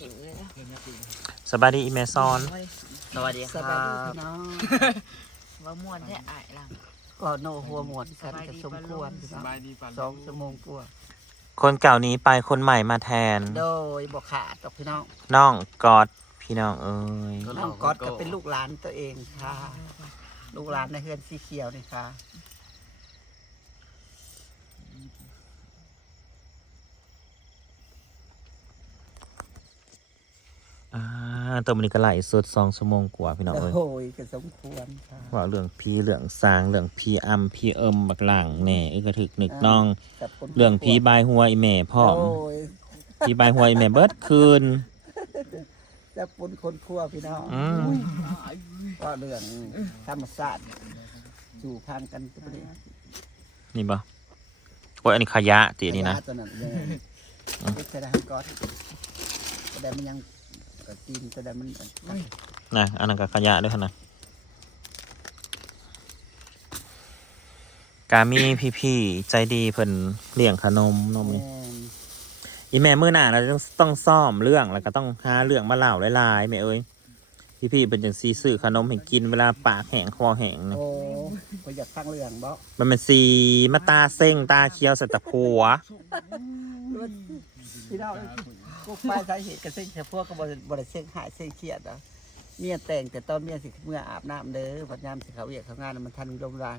ขิงเลยนะ สบายดีอีเมซอน สวัสดีค ส รั บายดี บ พี่น้อง ว่าม่วนแท้อายลัง ก็โนหัวหมวนกันจะสมควรพี่น้อง2 ชั่วโมงกว่า คนเก่านี้ไปคนใหม่มาแทน โดยบอกขาดตกพี่น้อง น้องกอดพี่น้องเอ้ย น้องก๊อตก็เป็นลูกหลานตัวเองค่ะ ลูกหลานในเฮือนสีเขียวนี่ค่ะ ตัวมันนี้ก็ไหลสุด2 ชั่วโมงกว่าพี่น้องเอ้ย โอ้ยก็สมควรค่ะ ว่าเรื่องพีเรื่องสางเรื่องพีอัมพีเอิมบักหลังแหน่ก็ถึกนึกน้อง แต่คน เรื่องพีบายหัวอีแม่พ่อม โอ้ย พีบายหัวอีแม่เบิดคืน แต่ปนคนครัวพี่น้อง อืม ก็เรื่องธรรมศาสตร์สู่ทางกันตัวนี้ นี่บ่โอ้ยอันนี้ขยะตีนี่นะ ตัวนั้นเลยจะได้ก๊อตจะได้มันยังก็กินจะได้มัน นะอันนั้นก็ขยะด้วยนะกามีพี่ๆใจดีเพิ่นเลี้ยงขนมนมนี่ อีแม่มื้อหน้าเราต้องซ่อมเรื่องแล้วก็ต้องหาเรื่องมาเล่าหลายๆแม่เอ้ยพี่ๆเป็นจังซีซื้อขนมให้กินเวลาปากแห้งคอแห้งนะ โอ้ก็อยากฟังเรื่องบ่ มันเป็นสีมาตาเส้งตาเคี้ยวใส่ตะผัว พี่น้องกูไปสาเหตุกันเส้นแค่พวกก็บ่ได้เส้นหายเส้นเครียดนะเมียแต่งแต่ตอนเมียสิเมื่ออาบน้ำเด้อพัดยามสิเขาเวียกเขางานมันทันวิโรจน์เวลา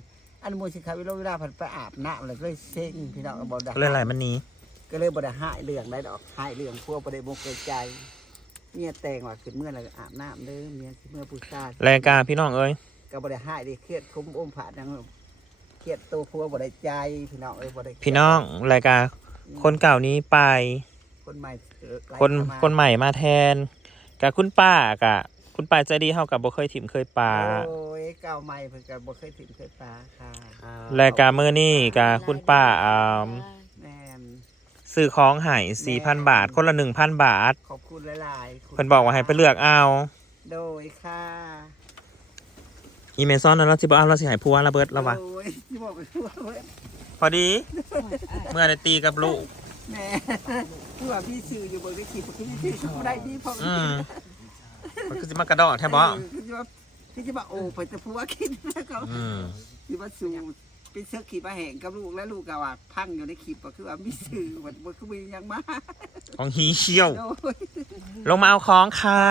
อันมูสิเขาวิโรจน์เวลาพัดไปอาบน้ำเลยก็เส้นพี่น้องก็บ่ได้ ก็เลยไหลมันหนี้ ก็เลยบ่ได้หายเรื่องได้ดอกหายเรื่องพวกบ่ได้บ่เกิดใจเมียแต่งว่าขึ้นเมื่อไรอาบน้ำเด้อเมียสิเมื่อผู้ชาย รายการพี่น้องเอ้ย ก็บ่ได้หายได้เครียดคุ้มอมผาดนังเครียดตัวพัวบ่ได้ใจพี่น้องบ่ได้ พี่น้องรายการคนเก่านี้ไป คนใหม่ คนใหม่มาแทนกับคุณป้ใจดีเฮากับบ่เคยถิ่มเคยปา โอ้ยเก่าใหม่เพิ่นก็บ่เคยถึงเคยปลาค่ะ รายการมื้อนี้กับคุณป้าแม่น ซื้อของให้ 4,000 บาท คนละ 1,000 บาท ขอบคุณหลายๆ เพิ่นบอกว่าให้ไปเลือกเอา โดยค่ะ อีเมซอนนั้นเราสิบ่เอาเราสิให้ผัวระเบิดแล้ววะ โอ้ยที่บอกไปทั่วเว้ย พอดี เมื่อได้ตีกับลูก แม่คือว่าพี่ซื้ออยู่บนวิธีพี่ซื้อบ่ได้ดีพอ อืมมันคือสิมากระดอกแท้บ่ พี่จะว่าโอ้ไปแต่ผัวกินแล้วก็ อืม ที่ว่าสูเป็นเสื้อขีปลาแห้งกับลูกแล้วลูกก็ว่าพังอยู่ในขีปก็คือว่ามีซื้อบ่คือมีหยังมา ของฮีเชี่ยว โอ้ย ลงมาเอาของค่ะ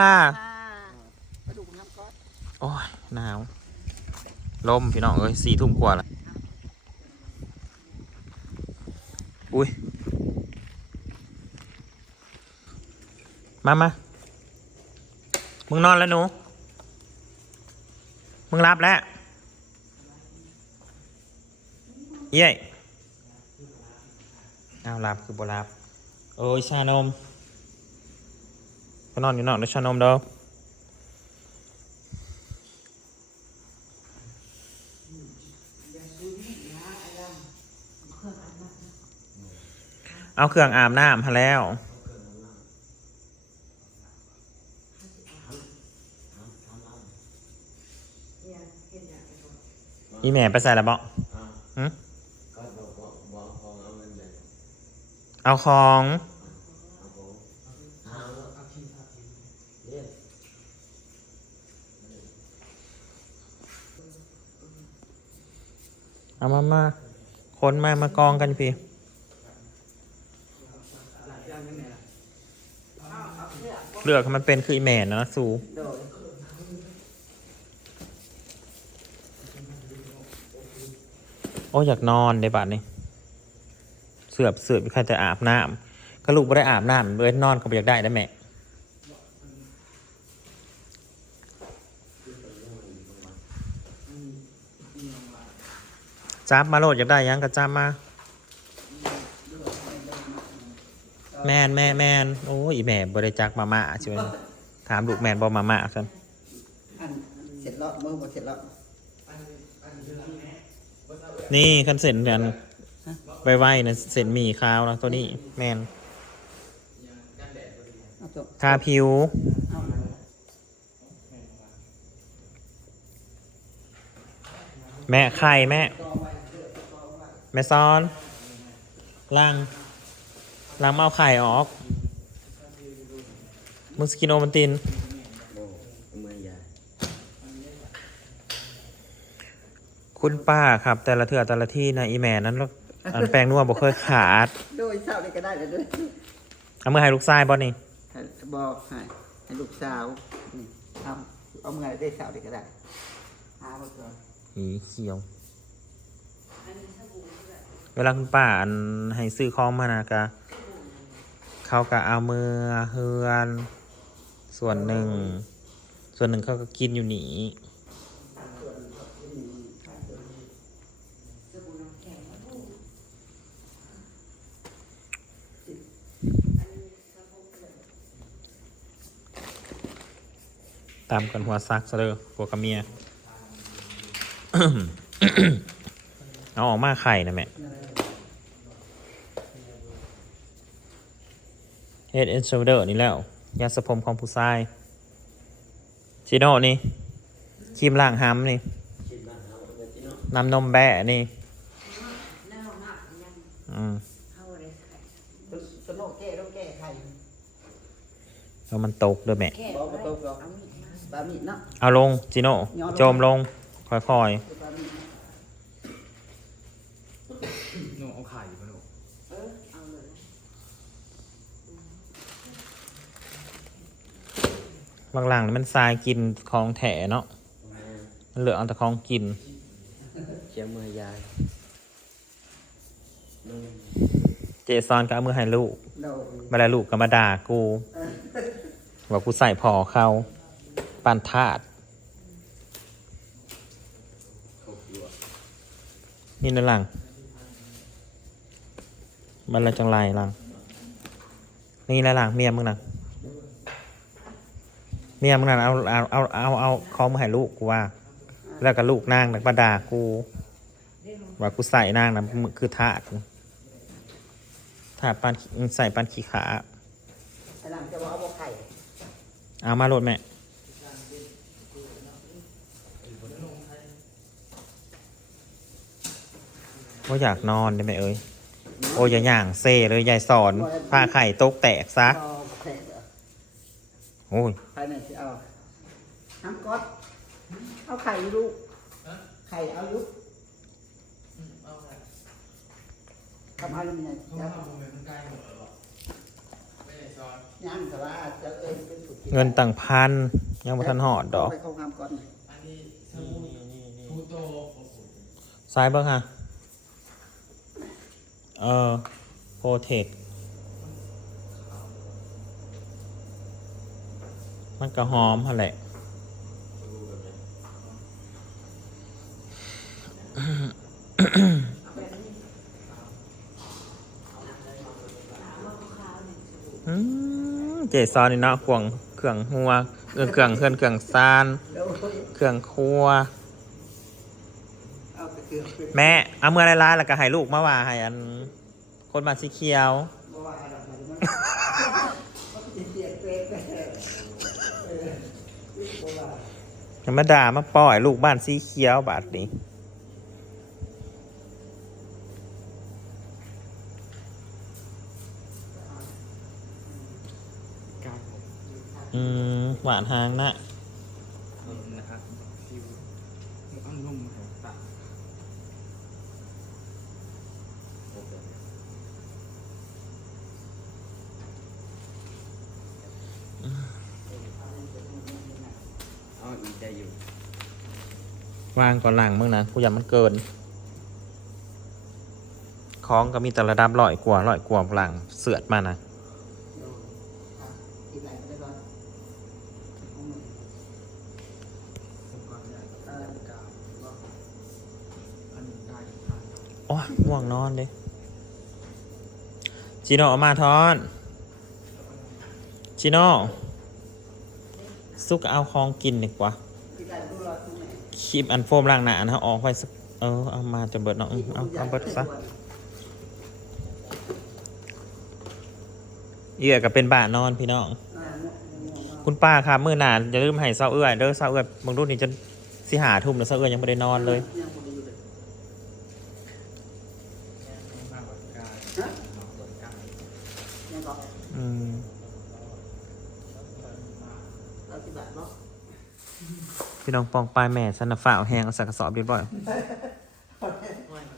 ไปดูน้ำก้อน โอ้ยหนาวลมพี่น้องเอ้ย4 ทุ่มกว่าแล้วอุ้ยมามึงนอนแล้วหนูมึงรับแล้วเย้ยเอารับคือบ่รับโอ้ยชานมก็นอนอยู่นอกแล้วชานมเด้อเอาเครื่องอาบน้ำมาแล้วอีแม่ไปใส่ละเบาะเอาของเอามาคนมากองกันพี่เลือกให้มันเป็นคืออีแม่นะสูโอ้อยากนอนในบ้านนี่เสือบใครจะอาบน้ำก็ลูกไม่ได้อาบน้ำเลยนอนก็อยากได้ได้แม่จับมาโลดอยากได้ยังก็จับมาแมนโอ้ยอีแม่บริจักมาม่าใช่ไหมถามลูกแมนบอมาม่าซัน เสร็จแล้วมือบ่เสร็จแล้ว นี่คันเส้นกันไวๆนะเส้นหมี่ขาวนะตัวนี้แมน เอาตัว ทาผิว เอานะ แม่ไข่แม่ซ้อนล้างมาเอาไข่ออก มึงสกินโอมันติน โอ้เมื่อยาย คุณป้าครับ แต่ละเถื่อแต่ละที่นะอีแม่นั้นแล้วอันแปลงนัวบ่เคยขาด โดยเศร้านี่ก็ได้เลยด้วย เอามือให้ลูกชายบ่นี่ ให้บอกให้ลูกสาวนี่ทำเอาเมื่อยได้เศร้านี่ก็ได้หาบ่ก่อน อีเขียว เวลาคุณป้าอันให้ซื้อของมานะกะเขาก็เอามือเฮือนส่วนหนึ่งเขาก็กินอยู่นี่ตามกันหัวซักซะเด้อพวกกับเมีย เอาออกมาไข่นะแม่เฮดเอ็นโชเดอร์นี่แล้ว ยาสระผมของผู้ชายชิโน่นี่ครีมล้างห้ำนี่น้ำนมแบะนี่สโนแก้ต้องแก้ไข่ แล้วมันตกด้วยแม่ บอกประตูก็บะหมี่เนาะ เอาลงจิโน่โจมลง ค่อย บะหมี่ หนูเอาไข่มาหนู ๆบางหลังมันทรายกินของแถเนาะมันเหลือเอาแต่ของกิน เชียงเมื่อยาย เจซอนก็เอามือให้ลูก โด มาแล้วลูกก็มาด่ากูบอกกูใส่พอเขาปานธาตุนี่นั่นหลังมันละจังไรหลังนี่ละหลังเมียมึงน่ะเมียมึงน่ะเอาของมาให้ลูกกูว่า แล้วก็ลูกนางนักมาด่ากูว่ากูใส่นางนะมึงคือธาตุปานใส่ปานขี้ขา ไอ้หลังจะบอกเอาบ่ไข่ เอามาโหลดแม่ว่าอยากนอนได้ไหมเอ้ยโอ้ยอย่าย่างเซ่เลยยายสอนผ้าไข่ตกแตกซะ เอาไข่เหรอ โอ้ย ไข่ไหนจะเอาน้ำก๊อตเอาไข่ลูกไข่เอาลูกทำอะไรเนี่ย เขามาผมเป็นใกล้หมดแล้วหรอไม่ได้ช้อน ย่างแต่ว่าจะเป็นสุด เงินต่างพันยังบ่ทันหอดดอก ไปเข้าห้ามก๊อต อันนี้สมูทูโต ซ้ายเบิ้งฮะโปรเทคมันก็หอมฮะแหละ เจซอนนี่เนาะเครื่องหัวเครื่องซาน เครื่องครัว เอาไปเกลือไป แม่เอาเมื่อร้ายๆแล้วก็ให้ลูกมาว่าให้อันคนมาสีเขียว บ่ว่าอะไรมันมันเสียเกรดบ่ว่า ธรรมดามาปล่อยลูกบ้านสีเขียวบาดนี้หวานหางนะ นะครับฟิวอันนุ่มของตัก เอาอีกได้อยู่ วางก่อนหลังมึงนะกูอยากมันเกินคล้องก็มีแต่ระดับ100 กว่าหลังเสือดมานะ อีกไหนก็ได้ก่อน ผมก็อยากจะได้กาวว่าอันนี้ได้ทาน โอ้ยง่วงนอนเลยจีโน่เอามาทอนจีโน่ซุกเอาของกินดีกว่า อีกไหนดูรอตรงไหน คลิปอันโฟมล้างหน้าอันเขาออกไว้สักเอามาจะเบิดเนาะเอาเบิดซะเอี่ยก็เป็นบ้านนอนพี่น้อง คุณป้าครับมื้อหน้าอย่าลืมให้เซาเอื้อยเด้อเซาเอื้อยบางรุ่นนี่จนสิหาทุ่มแล้วเซาเอื้อยยังไม่ได้นอนเลย ข้าวกาย ฮะยังก็ อืม พี่น้องปองปลายแม่สนับฝ่าวแหงเอาใส่กระสอบเรียบร้อย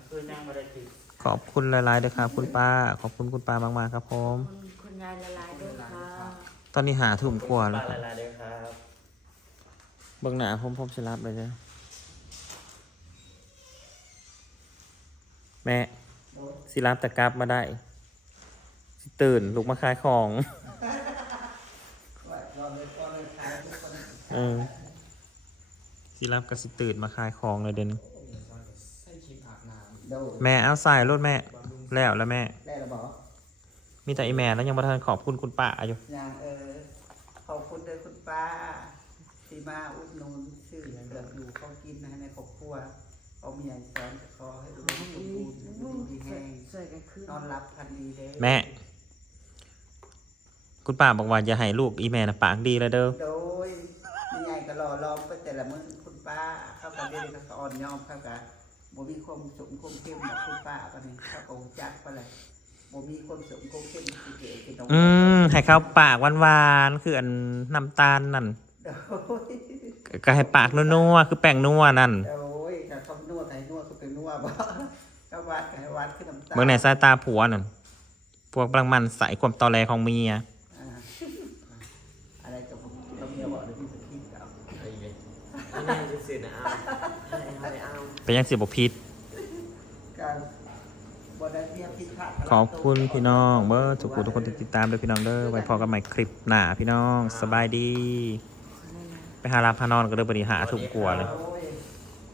คือนางบริสุทธิ์ ขอบคุณหลายๆด้วยครับคุณป้าขอบคุณคุณป้ามากๆครับผม คุณยายละลายด้วยค่ะ ตอนนี้หาทุ่มกว่าแล้วครับ ละลายด้วยครับ เบื้องหน้าผมสิรับเลยจ้ะแม่สิรับแต่กลับมาได้สิตื่นลุกมาขายของเออสิรับก็สิตื่นมาขายของเลยเด่น ใส่ครีมอาบน้ โดย แม่เอาใส่รถแม่แล้วแม่ ได้แล้วบอก มีแต่อีแม่แล้วยังมาทันขอบคุณคุณป้าอยู่ อย่างขอบคุณเลยคุณป้าที่มาอุดหนุนชื่อเกิดอยู่เขากินนะในครอบครัวเอาเมียสอนขอให้ดูสมบูรณ์ดีแห้ง สวยกันขึ้น นอนรับพันดีเด้อ แม่ คุณป้าบอกว่าอย่าให้ลูกอีแม่นะปากดีแล้วเด้อ โดยมีไงก็รอร้องไปแต่ละมื้อคุณป้าเข้ากันเรียนก็อ่อนยอมเข้ากันบ่มีความสุขความเข้มแบบคุณป้าปานนี้เข้ากับจักไปเลยบ่มีความสุขความเข้มสิเกกินนม ให้เข้าปากหวานๆคืออันน้ำตาลนั่น โดย ก็ให้ปากนัวๆคือแป้งนัวนั่น โอ้ยถ้าเขานวดให้นวดก็เป็นนวดบ่ก็วัดก็ให้วัดขึ้นน้ำตาล เมื่อไหนสายตาผัวนั่นพวกพลังมันใส่ความตอแรของเมีย อะไรกับผมเราเมียบอกเลยพี่สกิปเอา ไอ้เงี้ยไม่แน่จะสื่อนะเอา เป็นยังสิบพิษ การบได้เมียผิดพลาด ขอบคุณพี่น้องเบอร์ทุกคนที่ติดตามด้วยพี่น้องเด้อไว้พอกันใหม่คลิปหน้าพี่น้องสบายดี ไปหาลาพานอนก็เลยบริหารถูกกลัวเลย โอ้ย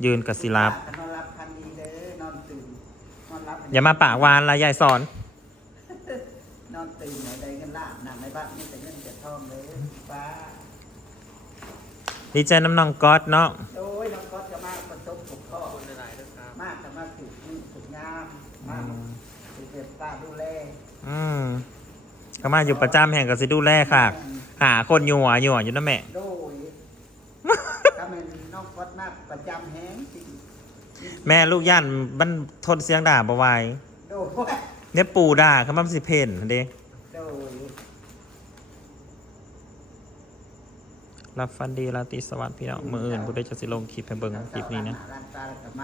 ยืนกับศิลา นอนรับพันดีเด้อนอนตื่นนอนรับ อย่ามาปากหวานละยายสอน นอนตื่นไหนใดกันล่ะหนังในบ้านนี่แต่เงินแต่ทองเลยป้า ดีใจน้ำน้องก๊อตเนาะ โอ้ยน้องก๊อตจะมากประสบผมก็ คนละลายด้วยครับ มากจะมากถูกนี่ถูกงามมากถูกเก็บป้าดูแล ก็มาอยู่ประจำแห่งกับสิดูแลค่ะ หาคนอยู่อยู่นะแม่ โดยถ้าเป็นน้องก๊อตมากประจำแห้งจริง แม่ลูกย่านมันทนเสียงด่าบ่ไหว โดย เนี่ยปู่ด่าเขามาสิเพนเด้ โดย รับฟันดีราตรีสวัสดิ์พี่น้องมืออื่นผู้ใดจะสิลงคลิปให้เบิ่งคลิปนี้นะ ร้านตาแล้วก็มา